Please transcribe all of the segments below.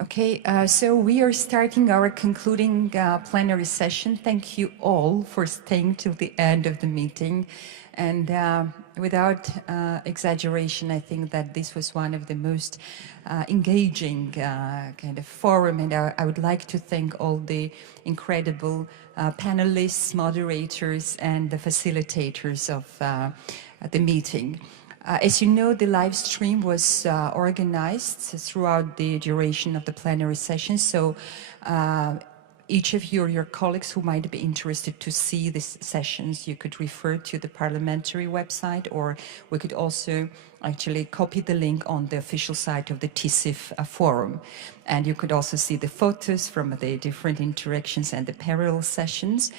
Okay, so we are starting our concluding plenary session. Thank you all for staying till the end of the meeting. And without exaggeration, I think that this was one of the most engaging kind of forum. And I would like to thank all the incredible panelists, moderators, and the facilitators of the meeting. As you know, the live stream was organized throughout the duration of the plenary session, so each of you or your colleagues who might be interested to see these sessions, you could refer to the parliamentary website, or we could also actually copy the link on the official site of the TISIFF forum. And you could also see the photos from the different interactions and the parallel sessions.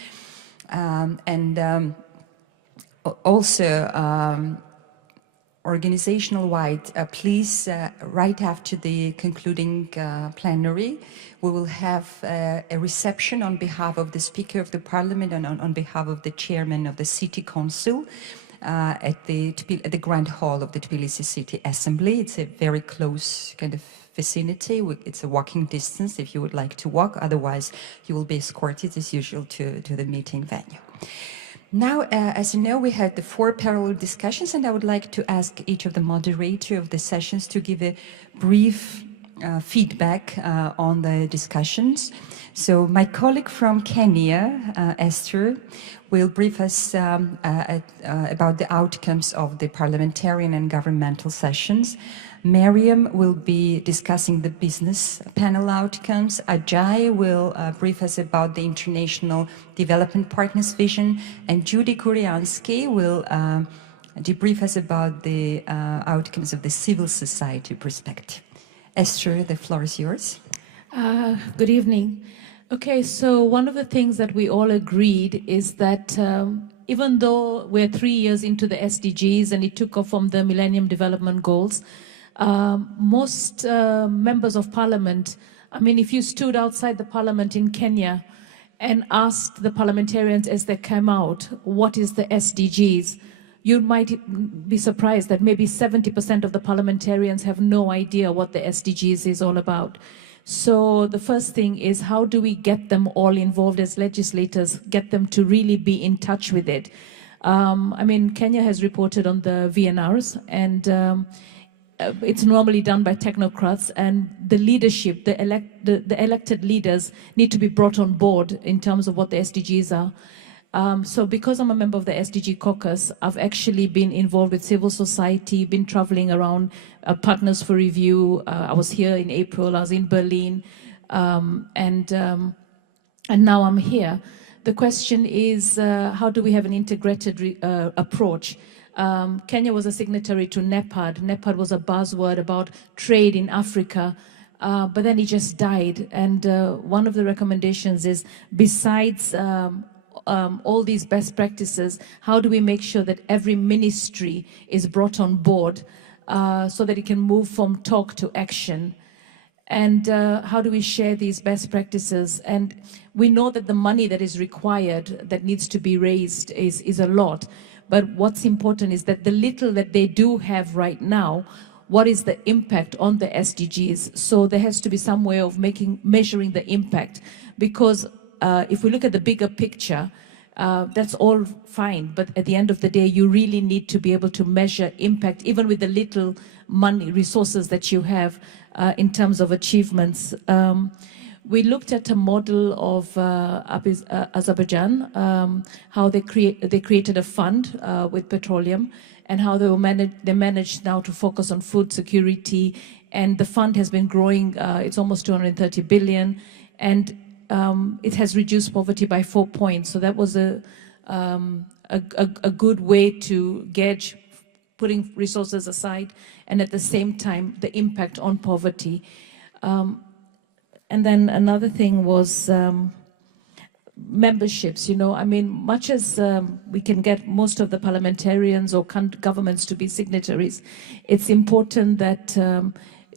Organizational-wide, please, right after the concluding plenary, we will have a reception on behalf of the Speaker of the Parliament and on behalf of the Chairman of the City Council at the Grand Hall of the Tbilisi City Assembly. It's a very close kind of vicinity. It's a walking distance if you would like to walk. Otherwise, you will be escorted as usual to the meeting venue. Now, as you know, we had the 4 parallel discussions, and I would like to ask each of the moderator of the sessions to give a brief feedback on the discussions. So my colleague from Kenya, Esther, will brief us about the outcomes of the parliamentarian and governmental sessions. Miriam will be discussing the business panel outcomes. Ajay will brief us about the International Development Partners vision. And Judy Kuriansky will debrief us about the outcomes of the civil society perspective. Esther, the floor is yours. Good evening. Okay, so one of the things that we all agreed is that even though we're 3 years into the SDGs and it took off from the Millennium Development Goals, most members of parliament, I mean, if you stood outside the parliament in Kenya and asked the parliamentarians as they came out, what is the SDGs? You might be surprised that maybe 70% of the parliamentarians have no idea what the SDGs is all about. So the first thing is, how do we get them all involved as legislators, get them to really be in touch with it? I mean, Kenya has reported on the VNRs, and it's normally done by technocrats, and the leadership, the elected leaders need to be brought on board in terms of what the SDGs are. So because I'm a member of the SDG caucus, I've actually been involved with civil society, been traveling around Partners for Review. I was here in April, I was in Berlin, and now I'm here. The question is, how do we have an integrated approach? Kenya was a signatory to NEPAD. NEPAD was a buzzword about trade in Africa, but then it just died. And one of the recommendations is, besides all these best practices, how do we make sure that every ministry is brought on board so that it can move from talk to action? And how do we share these best practices? And we know that the money that is required, that needs to be raised, is a lot. But what's important is that the little that they do have right now, what is the impact on the SDGs? So there has to be some way of measuring the impact, because if we look at the bigger picture, that's all fine. But at the end of the day, you really need to be able to measure impact, even with the little money, resources that you have in terms of achievements. We looked at a model of Azerbaijan, how they created a fund with petroleum, and how they managed now to focus on food security. And the fund has been growing. It's almost 230 billion. And it has reduced poverty by 4 points. So that was a good way to gauge putting resources aside, and at the same time, the impact on poverty. And then another thing was memberships. You know, I mean, much as we can get most of the parliamentarians or governments to be signatories, it's important that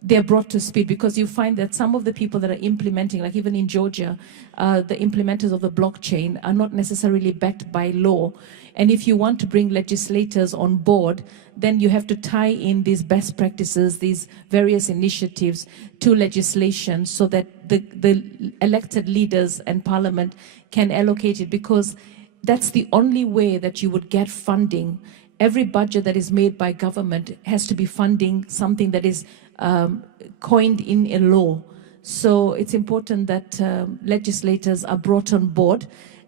they're brought to speed, because you find that some of the people that are implementing, like even in Georgia, the implementers of the blockchain are not necessarily backed by law. And if you want to bring legislators on board, then you have to tie in these best practices, these various initiatives to legislation, so that the elected leaders and parliament can allocate it, because that's the only way that you would get funding. Every budget that is made by government has to be funding something that is coined in a law. So it's important that legislators are brought on board.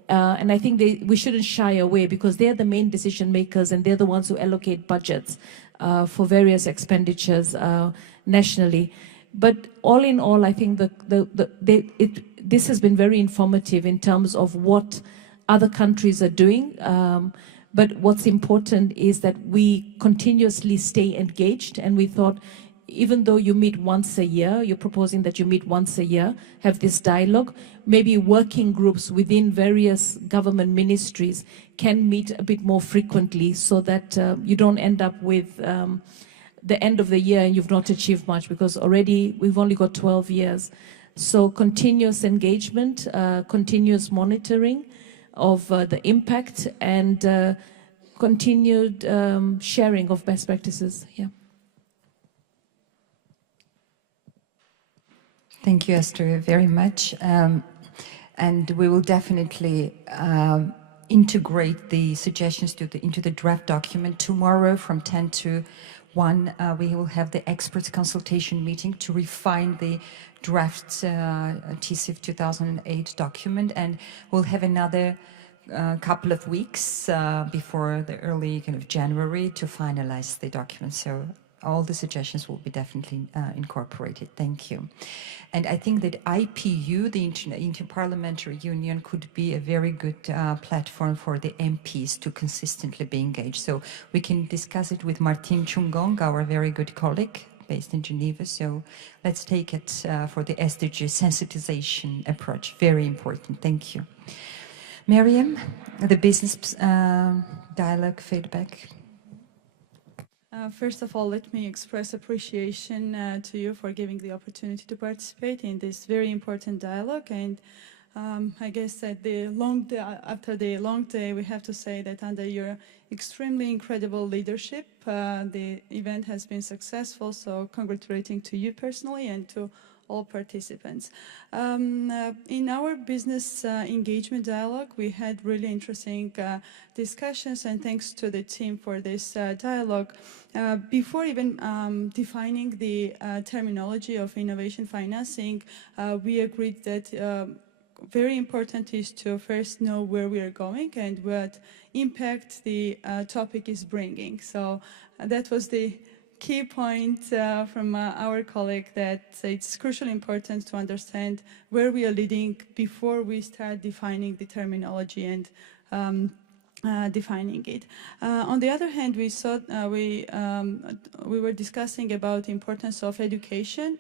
And I think we shouldn't shy away, because they're the main decision makers and they're the ones who allocate budgets for various expenditures nationally. But all in all, I think this has been very informative in terms of what other countries are doing. But what's important is that we continuously stay engaged, and we thought, even though you meet once a year, you're proposing that you meet once a year, have this dialogue, maybe working groups within various government ministries can meet a bit more frequently, so that you don't end up with the end of the year and you've not achieved much, because already we've only got 12 years. So continuous engagement, continuous monitoring of the impact, and continued sharing of best practices. Yeah. Thank you, Esther, very much. And we will definitely integrate the suggestions into the draft document. Tomorrow from 10 to 1, we will have the experts consultation meeting to refine the draft TISIFF 2008 document, and we'll have another couple of weeks before the early kind of January to finalize the document. So all the suggestions will be definitely incorporated. Thank you. And I think that IPU, the Interparliamentary Union, could be a very good platform for the MPs to consistently be engaged. So we can discuss it with Martin Chungong, our very good colleague based in Geneva. So let's take it for the SDG sensitization approach. Very important. Thank you. Miriam, the business dialogue feedback. First of all, let me express appreciation to you for giving the opportunity to participate in this very important dialogue. And I guess at after the long day, we have to say that under your extremely incredible leadership, the event has been successful. So congratulating to you personally and to all participants. In our business engagement dialogue, we had really interesting discussions, and thanks to the team for this dialogue. Before even defining the terminology of innovation financing, we agreed that very important is to first know where we are going and what impact the topic is bringing. So that was the key point from our colleague, that it's crucially important to understand where we are leading before we start defining the terminology and defining it. On the other hand, we thought we were discussing about the importance of education,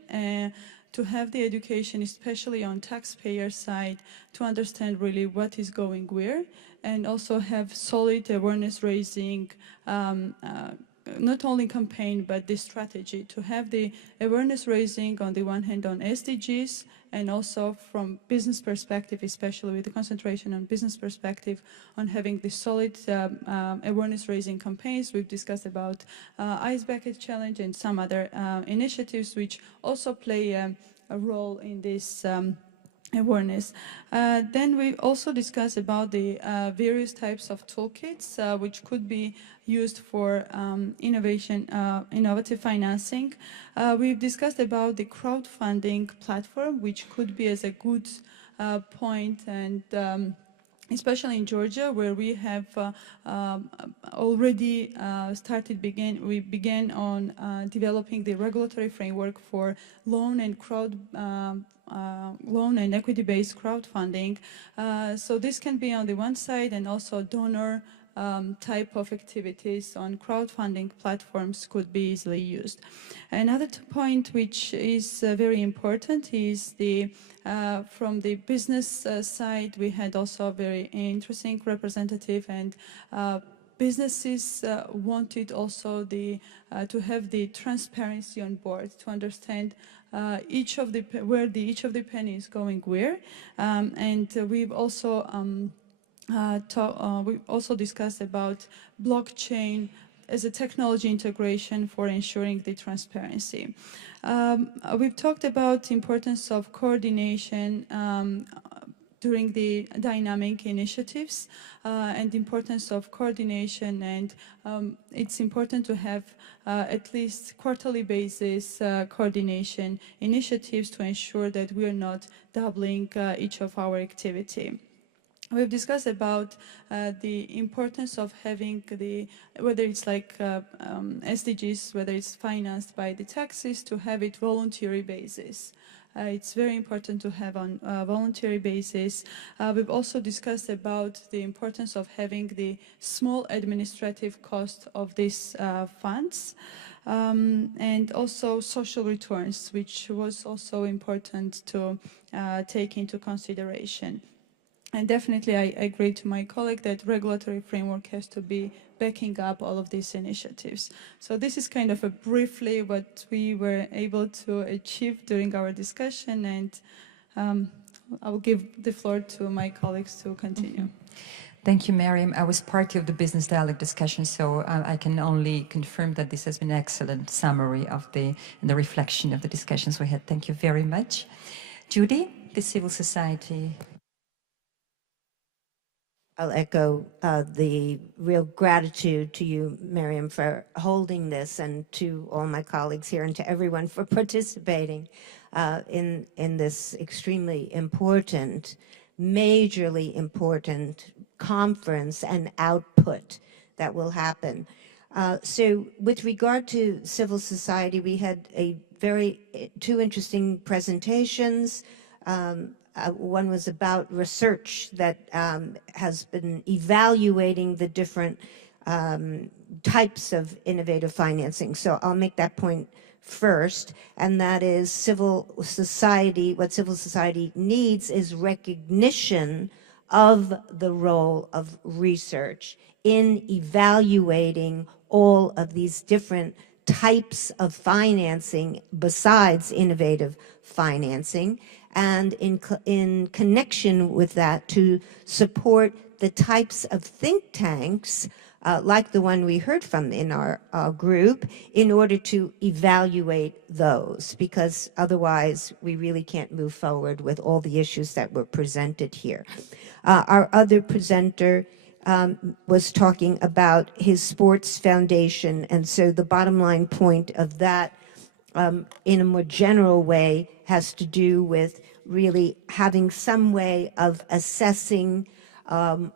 to have the education, especially on taxpayer side, to understand really what is going where, and also have solid awareness raising, not only campaign, but the strategy, to have the awareness raising on the one hand on SDGs, and also from business perspective, especially with the concentration on business perspective, on having the solid awareness raising campaigns. We've discussed about Ice Bucket Challenge and some other initiatives which also play a role in this awareness. Then we also discussed about the various types of toolkits which could be used for innovative financing. We've discussed about the crowdfunding platform, which could be as a good point, and especially in Georgia, where we have already we began on developing the regulatory framework for loan and equity-based crowdfunding. So this can be on the one side, and also donor type of activities on crowdfunding platforms could be easily used. Another point which is very important is the from the business side, we had also a very interesting representative, and businesses wanted also to have the transparency on board, to understand where each of the penny is going where, and we've also we also discussed about blockchain as a technology integration for ensuring the transparency. We've talked about the importance of coordination during the dynamic initiatives and the importance of coordination, and it's important to have at least quarterly basis coordination initiatives to ensure that we are not doubling each of our activity. We've discussed about the importance of having whether it's like SDGs, whether it's financed by the taxes, to have it voluntary basis. It's very important to have on a voluntary basis. We've also discussed about the importance of having the small administrative cost of these funds, and also social returns, which was also important to take into consideration. And definitely I agree to my colleague that regulatory framework has to be backing up all of these initiatives. So this is kind of briefly what we were able to achieve during our discussion, and I will give the floor to my colleagues to continue. Thank you, Miriam. I was part of the business dialogue discussion, so I can only confirm that this has been an excellent summary of the reflection of the discussions we had. Thank you very much. Judy, the civil society. I'll echo the real gratitude to you, Miriam, for holding this, and to all my colleagues here and to everyone for participating in this extremely important, majorly important conference and output that will happen. So with regard to civil society, we had two interesting presentations. One was about research that has been evaluating the different types of innovative financing. So I'll make that point first, and that is civil society. What civil society needs is recognition of the role of research in evaluating all of these different types of financing besides innovative financing, and in connection with that, to support the types of think tanks like the one we heard from in our group, in order to evaluate those, because otherwise we really can't move forward with all the issues that were presented here. Our other presenter was talking about his sports foundation, and so the bottom line point of that, in a more general way, has to do with really having some way of assessing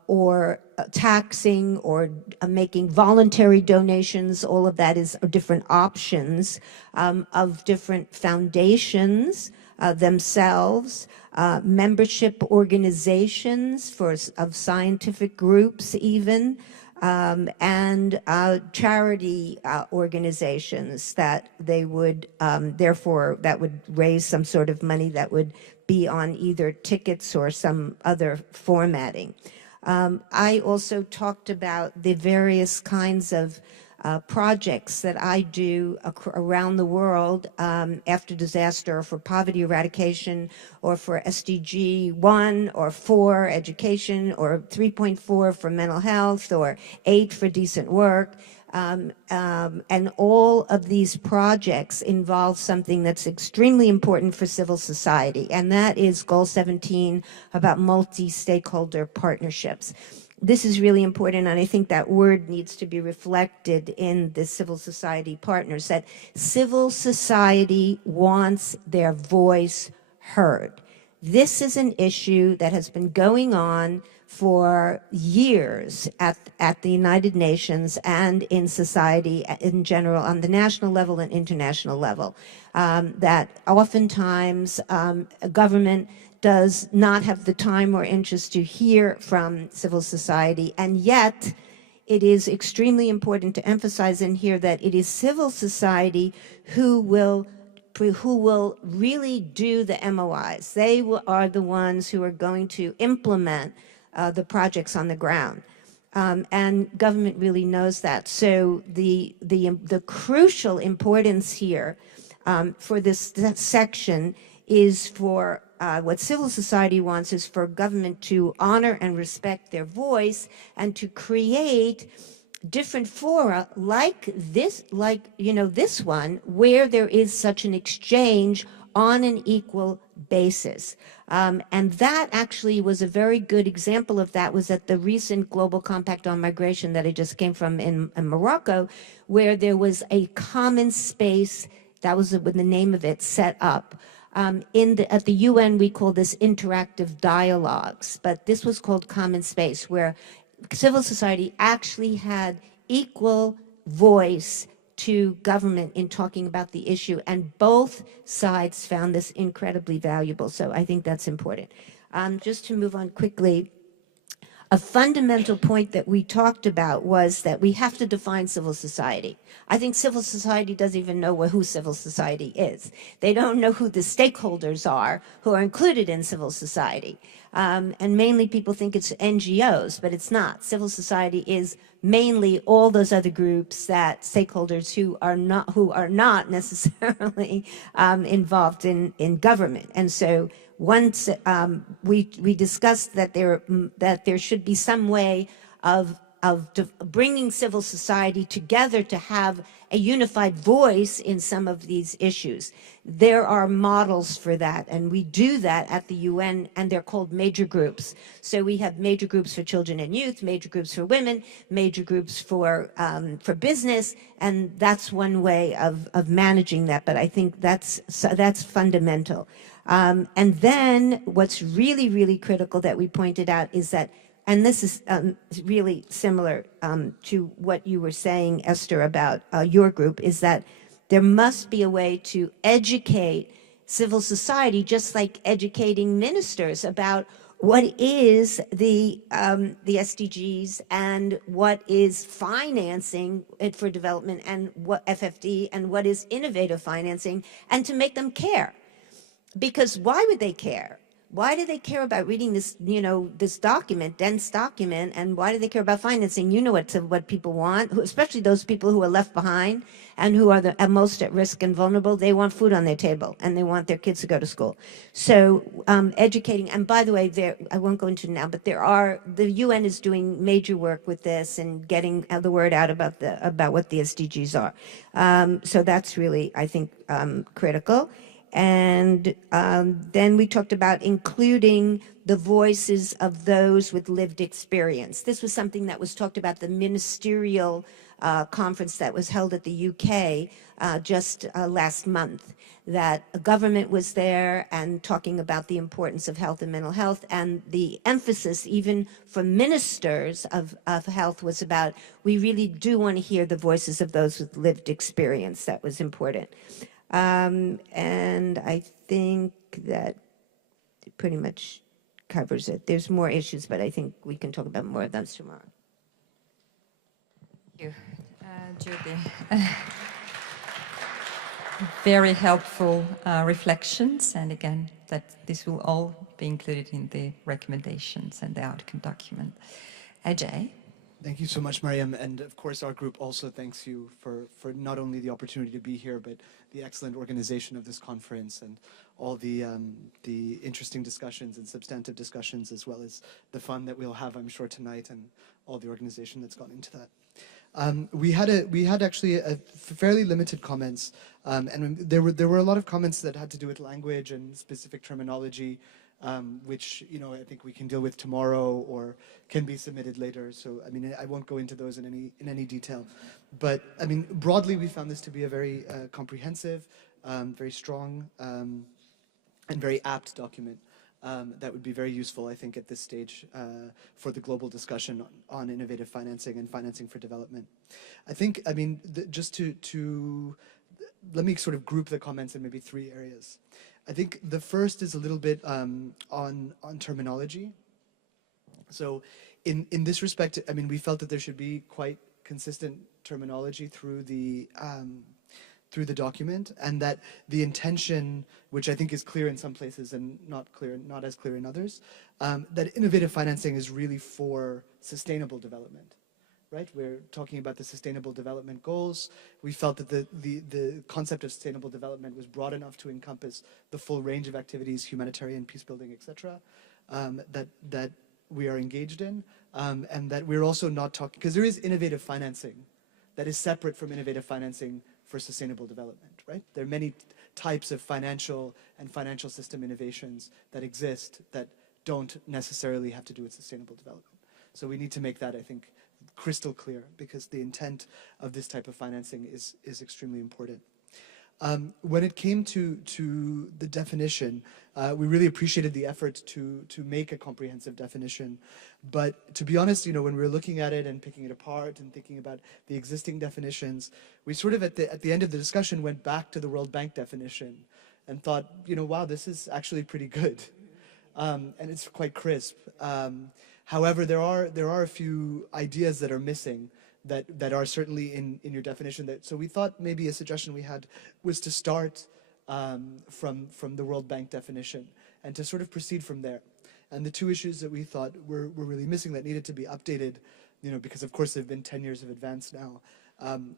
or taxing or making voluntary donations. All of that is different options of different foundations themselves, membership organizations of scientific groups even, and charity organizations that they would, therefore, that would raise some sort of money that would be on either tickets or some other formatting. I also talked about the various kinds of projects that I do around the world after disaster, or for poverty eradication, or for SDG 1 or 4 education, or 3.4 for mental health, or 8 for decent work. And all of these projects involve something that's extremely important for civil society, and that is Goal 17 about multi-stakeholder partnerships. This is really important, and I think that word needs to be reflected in the civil society partners, that civil society wants their voice heard. This is an issue that has been going on for years at the United Nations and in society in general, on the national level and international level, that oftentimes government does not have the time or interest to hear from civil society, and yet it is extremely important to emphasize in here that it is civil society who will really do the MOIs. They are the ones who are going to implement the projects on the ground. And government really knows that. So the crucial importance here for this section is for what civil society wants is for government to honor and respect their voice and to create different fora like this, this one, where there is such an exchange on an equal basis. And that actually was a very good example of that was at the recent Global Compact on Migration that I just came from in Morocco, where there was a common space, that was the name of it, set up. At the UN, we call this interactive dialogues, but this was called Common Space, where civil society actually had equal voice to government in talking about the issue, and both sides found this incredibly valuable. So I think that's important. Just to move on quickly, a fundamental point that we talked about was that we have to define civil society. I think civil society doesn't even know who civil society is. They don't know who the stakeholders are who are included in civil society. And mainly people think it's NGOs, but it's not. Civil society is mainly all those other groups, that stakeholders who are not necessarily involved in government. And so once we discussed that there should be some way of bringing civil society together to have a unified voice in some of these issues. There are models for that, and we do that at the UN, and they're called major groups. So we have major groups for children and youth, major groups for women, major groups for business, and that's one way of managing that. But I think that's fundamental. And then what's really, really critical that we pointed out is that, and this is really similar to what you were saying, Esther, about your group, is that there must be a way to educate civil society, just like educating ministers about what is the SDGs and what is financing it for development, and what FFD, and what is innovative financing, and to make them care. Because why would they care? Why do they care about reading this, this document, dense document, and why do they care about financing? You know what people want, especially those people who are left behind and who are the most at risk and vulnerable. They want food on their table, and they want their kids to go to school. So educating, and by the way, I won't go into it now, but the UN is doing major work with this and getting the word out about what the SDGs are. So that's really, I think, critical. And then we talked about including the voices of those with lived experience. This was something that was talked about at the ministerial conference that was held at the UK just last month, that a government was there and talking about the importance of health and mental health, and the emphasis even from ministers of health was about, we really do want to hear the voices of those with lived experience. That was important. And I think that pretty much covers it. There's more issues, but I think we can talk about more of them tomorrow. Thank you, Judy. Very helpful reflections, and again, that this will all be included in the recommendations and the outcome document. Ajay? Thank you so much, Mariam, and of course our group also thanks you for not only the opportunity to be here, but the excellent organization of this conference and all the interesting discussions and substantive discussions, as well as the fun that we'll have, I'm sure, tonight, and all the organization that's gone into that. We had actually a fairly limited comments, and there were a lot of comments that had to do with language and specific terminology, which I think we can deal with tomorrow or can be submitted later. So I mean, I won't go into those in any detail, but I mean, broadly we found this to be a very comprehensive, very strong, and very apt document that would be very useful, I think, at this stage for the global discussion on innovative financing and financing for development. I think, I mean, just to let me sort of group the comments in maybe 3 areas. I think the first is a little bit on terminology. So in this respect, I mean, we felt that there should be quite consistent terminology through the through the document, and that the intention, which I think is clear in some places and not as clear in others, that innovative financing is really for sustainable development, right? We're talking about the Sustainable Development Goals. We felt that the concept of sustainable development was broad enough to encompass the full range of activities, humanitarian, peace building, etc., that we are engaged in, and that we're also not talking, because there is innovative financing that is separate from innovative financing for sustainable development, right? There are many types of financial and financial system innovations that exist that don't necessarily have to do with sustainable development. So we need to make that, I think, crystal clear, because the intent of this type of financing is extremely important. When it came to the definition, we really appreciated the effort to make a comprehensive definition. But to be honest, when we were looking at it and picking it apart and thinking about the existing definitions, we sort of at the end of the discussion went back to the World Bank definition and thought, wow, this is actually pretty good, and it's quite crisp. However, there are a few ideas that are missing that are certainly in your definition. So we thought maybe a suggestion we had was to start from the World Bank definition and to sort of proceed from there. And the two issues that we thought were really missing that needed to be updated, because of course they've been 10 years of advance now,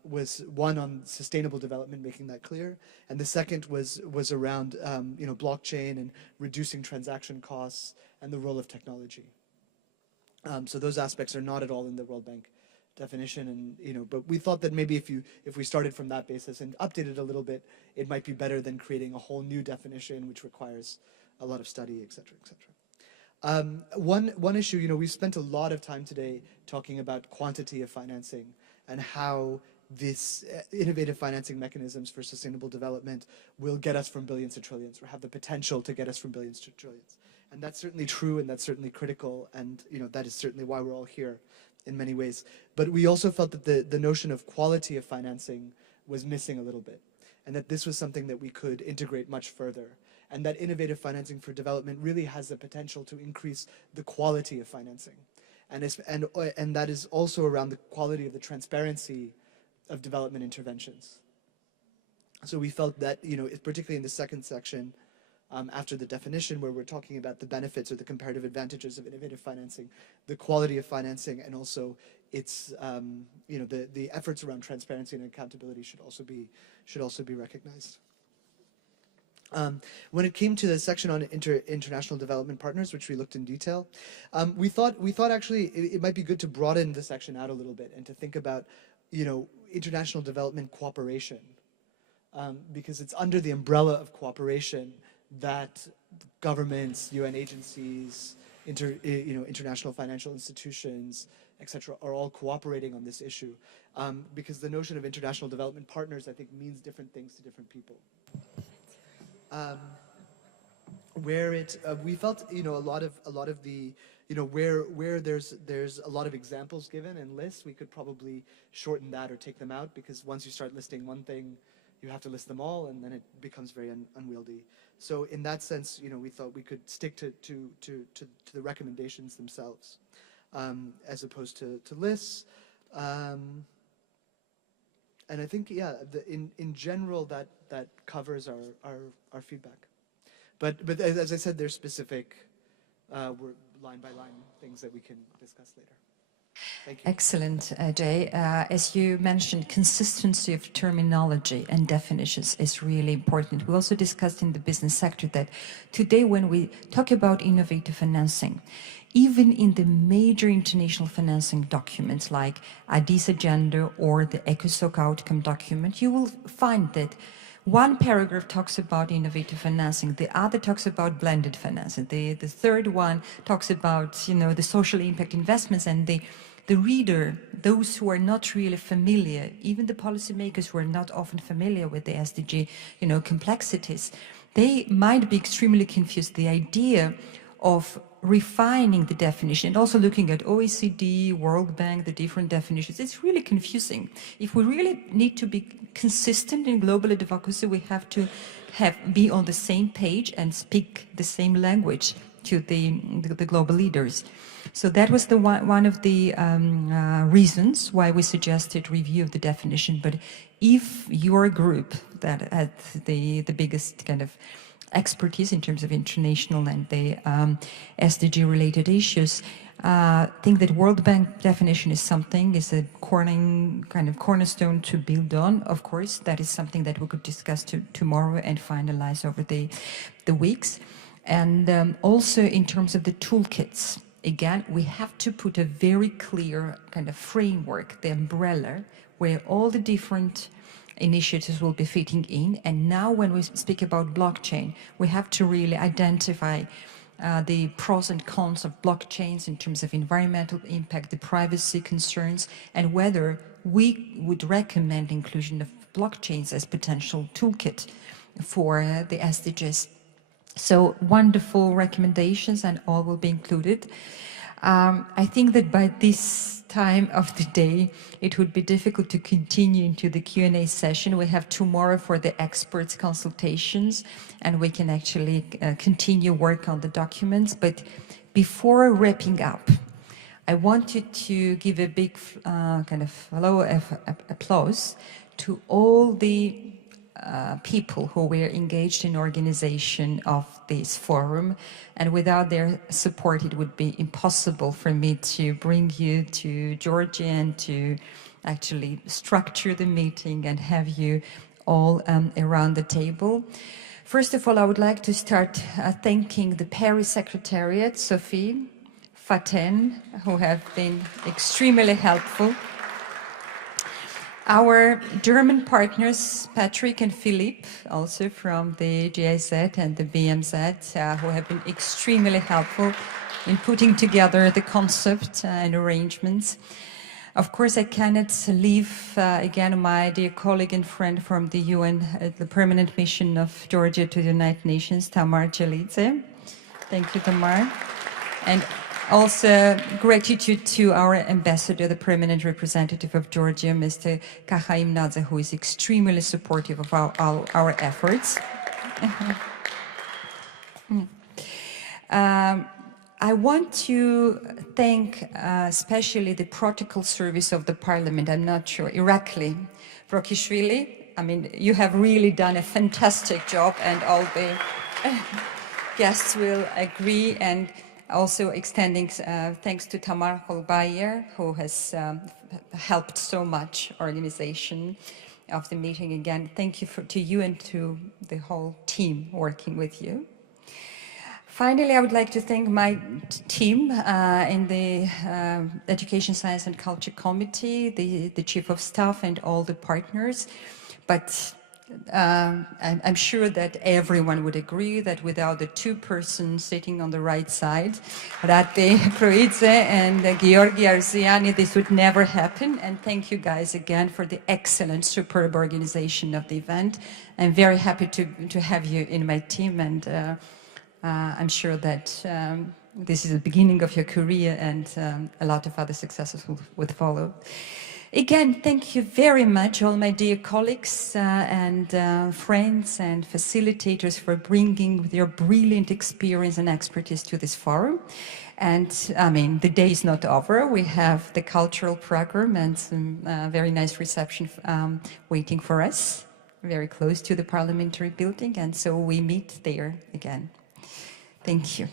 was one on sustainable development, making that clear, and the second was around blockchain and reducing transaction costs and the role of technology. So those aspects are not at all in the World Bank definition, and but we thought that maybe if we started from that basis and updated a little bit, it might be better than creating a whole new definition which requires a lot of study, etc., etc. One issue, we spent a lot of time today talking about quantity of financing and how this innovative financing mechanisms for sustainable development will get us from billions to trillions, or have the potential to get us from billions to trillions. And that's certainly true, and that's certainly critical, and that is certainly why we're all here in many ways. But we also felt that the notion of quality of financing was missing a little bit, and that this was something that we could integrate much further, and that innovative financing for development really has the potential to increase the quality of financing. And that is also around the quality of the transparency of development interventions. So we felt that, particularly in the second section, after the definition, where we're talking about the benefits or the comparative advantages of innovative financing, the quality of financing, and also its, the efforts around transparency and accountability should also be recognized. When it came to the section on international development partners, which we looked in detail, we thought actually it might be good to broaden the section out a little bit and to think about, international development cooperation, because it's under the umbrella of cooperation that governments, UN agencies, international financial institutions, etc., are all cooperating on this issue, because the notion of international development partners, I think, means different things to different people. We felt, a lot of the, where there's a lot of examples given and lists, we could probably shorten that or take them out, because once you start listing one thing, you have to list them all, and then it becomes very unwieldy. So in that sense, we thought we could stick to the recommendations themselves, as opposed to lists. And I think, in general, that covers our feedback. But as I said, there's specific line by line things that we can discuss later. Thank you. Excellent, Jay. As you mentioned, consistency of terminology and definitions is really important. We also discussed in the business sector that today when we talk about innovative financing, even in the major international financing documents like Addis Agenda or the ECOSOC outcome document, you will find that one paragraph talks about innovative financing, the other talks about blended financing, the third one talks about, the social impact investments, and the reader, those who are not really familiar, even the policymakers who are not often familiar with the SDG, complexities, they might be extremely confused. The idea of refining the definition and also looking at OECD, World Bank, the different definitions, it's really confusing. If we really need to be consistent in global advocacy, we have to be on the same page and speak the same language to the global leaders. So that was the one of the reasons why we suggested review of the definition. But if your group that had the biggest kind of expertise in terms of international and the SDG related issues, think that World Bank definition is a cornerstone to build on. Of course, that is something that we could discuss tomorrow and finalize over the weeks. And also in terms of the toolkits, again, we have to put a very clear kind of framework, the umbrella, where all the different initiatives will be fitting in. And now when we speak about blockchain, we have to really identify the pros and cons of blockchains in terms of environmental impact, the privacy concerns, and whether we would recommend inclusion of blockchains as potential toolkit for the SDGs. So wonderful recommendations, and all will be included. I think that by this time of the day, it would be difficult to continue into the Q&A session. We have tomorrow for the experts consultations, and we can actually continue work on the documents. But before wrapping up, I wanted to give a big kind of hello applause to all the people who were engaged in organization of this forum, and without their support it would be impossible for me to bring you to Georgia and to actually structure the meeting and have you all around the table. First of all, I would like to start thanking the Paris Secretariat, Sophie, Faten, who have been extremely helpful. Our German partners, Patrick and Philippe, also from the GIZ and the BMZ, who have been extremely helpful in putting together the concept and arrangements. Of course, I cannot leave, again, my dear colleague and friend from the UN, the Permanent Mission of Georgia to the United Nations, Tamar Chelidze. Thank you, Tamar. And also, gratitude to our ambassador, the permanent representative of Georgia, Mr. Kachaim Nadze, who is extremely supportive of our efforts. I want to thank especially the protocol service of the parliament. I'm not sure, Irakli, Brokishvili. I mean, you have really done a fantastic job, and all the guests will agree. And also extending thanks to Tamar Holbayer, who has helped so much organization of the meeting. Again, thank you to you and to the whole team working with you. Finally, I would like to thank my team in the Education, Science and Culture Committee, the Chief of Staff and all the partners. But I'm sure that everyone would agree that without the two persons sitting on the right side, Rate Proidze and Georgi Arziani, this would never happen. And thank you guys again for the excellent, superb organization of the event. I'm very happy to have you in my team, and I'm sure that this is the beginning of your career, and a lot of other successes would follow. Again, thank you very much, all my dear colleagues and friends and facilitators, for bringing your brilliant experience and expertise to this forum. And I mean, the day is not over. We have the cultural program and some very nice reception waiting for us, very close to the parliamentary building. And so we meet there again. Thank you.